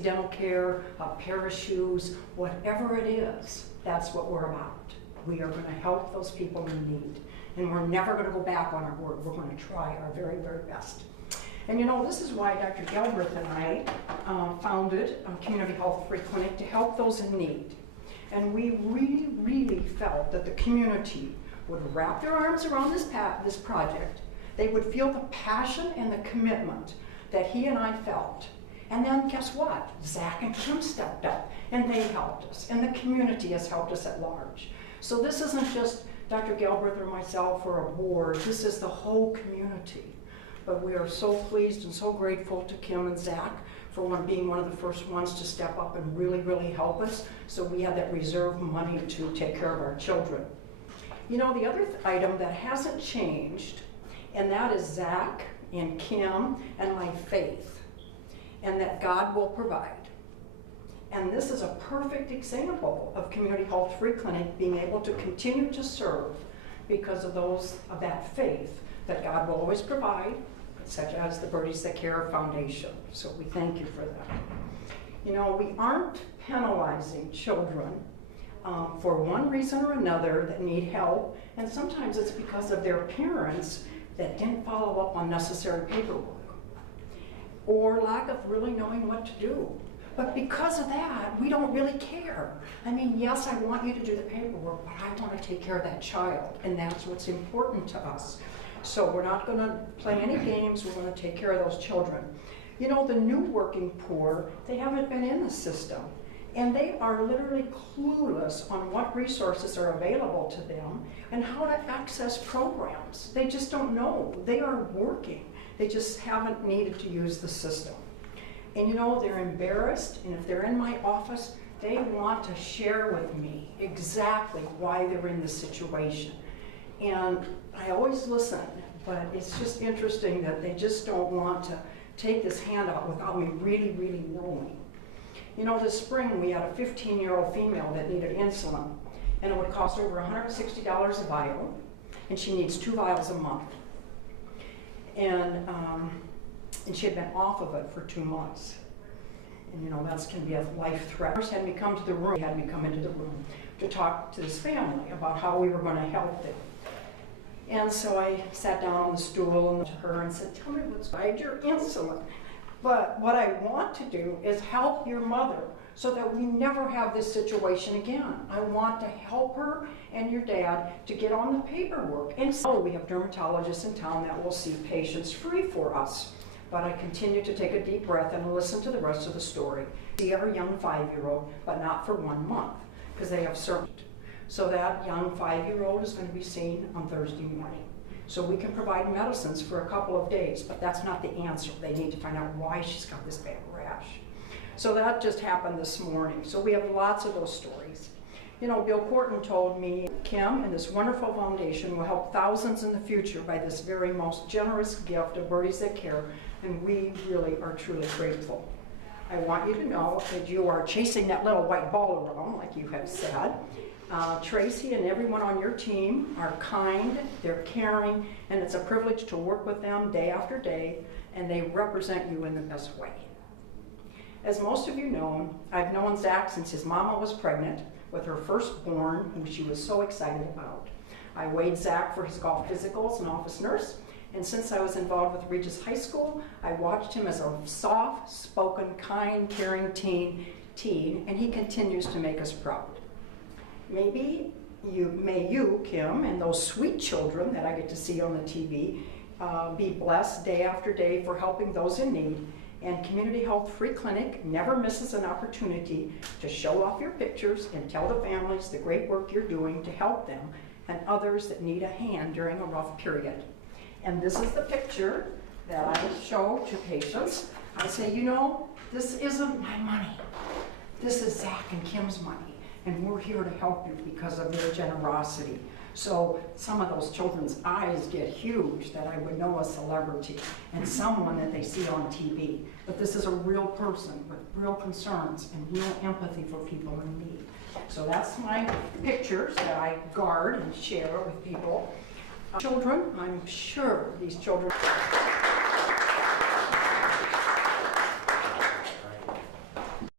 dental care, a pair of shoes, whatever it is, that's what we're about. We are going to help those people in need. And we're never going to go back on our word. We're going to try our very, very best. And you know, this is why Dr. Gelbreth and I founded a community health free clinic to help those in need. And we really, really felt that the community would wrap their arms around this project. They would feel the passion and the commitment that he and I felt. And then guess what? Zach and Kim stepped up and they helped us. And the community has helped us at large. So this isn't just Dr. Gelbreth or myself or a board. This is the whole community. But we are so pleased and so grateful to Kim and Zach for being one of the first ones to step up and really, really help us. So we have that reserve money to take care of our children. You know, the other item that hasn't changed, and that is Zach and Kim and my faith, and that God will provide. And this is a perfect example of Community Health Free Clinic being able to continue to serve because of that faith that God will always provide, such as the Birdies That Care Foundation. So we thank you for that. You know, we aren't penalizing children for one reason or another that need help, and sometimes it's because of their parents that didn't follow up on necessary paperwork or lack of really knowing what to do. But because of that, we don't really care. I mean, yes, I want you to do the paperwork, but I want to take care of that child, and that's what's important to us. So we're not going to play any games. We're going to take care of those children. You know, the new working poor, they haven't been in the system, and they are literally clueless on what resources are available to them and how to access programs. They just don't know. They are working. They just haven't needed to use the system. And you know, they're embarrassed, and if they're in my office, they want to share with me exactly why they're in this situation. And I always listen, but it's just interesting that they just don't want to take this handout without me really, really rolling. You know, this spring we had a 15-year-old female that needed insulin, and it would cost over $160 a vial, and she needs 2 vials a month. And she had been off of it for 2 months. And you know, that can be a life threat. First had me come to the room, had me come into the room to talk to this family about how we were going to help them. And so I sat down on the stool and to her and said, tell me what's behind your insulin. But what I want to do is help your mother so that we never have this situation again. I want to help her and your dad to get on the paperwork. And so we have dermatologists in town that will see patients free for us. But I continue to take a deep breath and listen to the rest of the story. See our young 5-year-old, but not for 1 month, because they have surgery. So that young 5-year-old is going to be seen on Thursday morning. So we can provide medicines for a couple of days, but that's not the answer. They need to find out why she's got this bad rash. So that just happened this morning. So we have lots of those stories. You know, Bill Corton told me, Kim and this wonderful foundation will help thousands in the future by this very most generous gift of Birdies That Care, and we really are truly grateful. I want you to know that you are chasing that little white ball around, like you have said. Tracy and everyone on your team are kind, they're caring, and it's a privilege to work with them day after day, and they represent you in the best way. As most of you know, I've known Zach since his mama was pregnant with her firstborn, who she was so excited about. I weighed Zach for his golf physicals and office nurse, and since I was involved with Regis High School, I watched him as a soft-spoken, kind, caring teen, and he continues to make us proud. May you, Kim, and those sweet children that I get to see on the TV, be blessed day after day for helping those in need. And Community Health Free Clinic never misses an opportunity to show off your pictures and tell the families the great work you're doing to help them and others that need a hand during a rough period. And this is the picture that I show to patients. I say, you know, this isn't my money. This is Zach and Kim's money, and we're here to help you because of their generosity. So some of those children's eyes get huge that I would know a celebrity and someone that they see on TV. But this is a real person with real concerns and real empathy for people in need. So that's my pictures that I guard and share with people. Children, I'm sure these children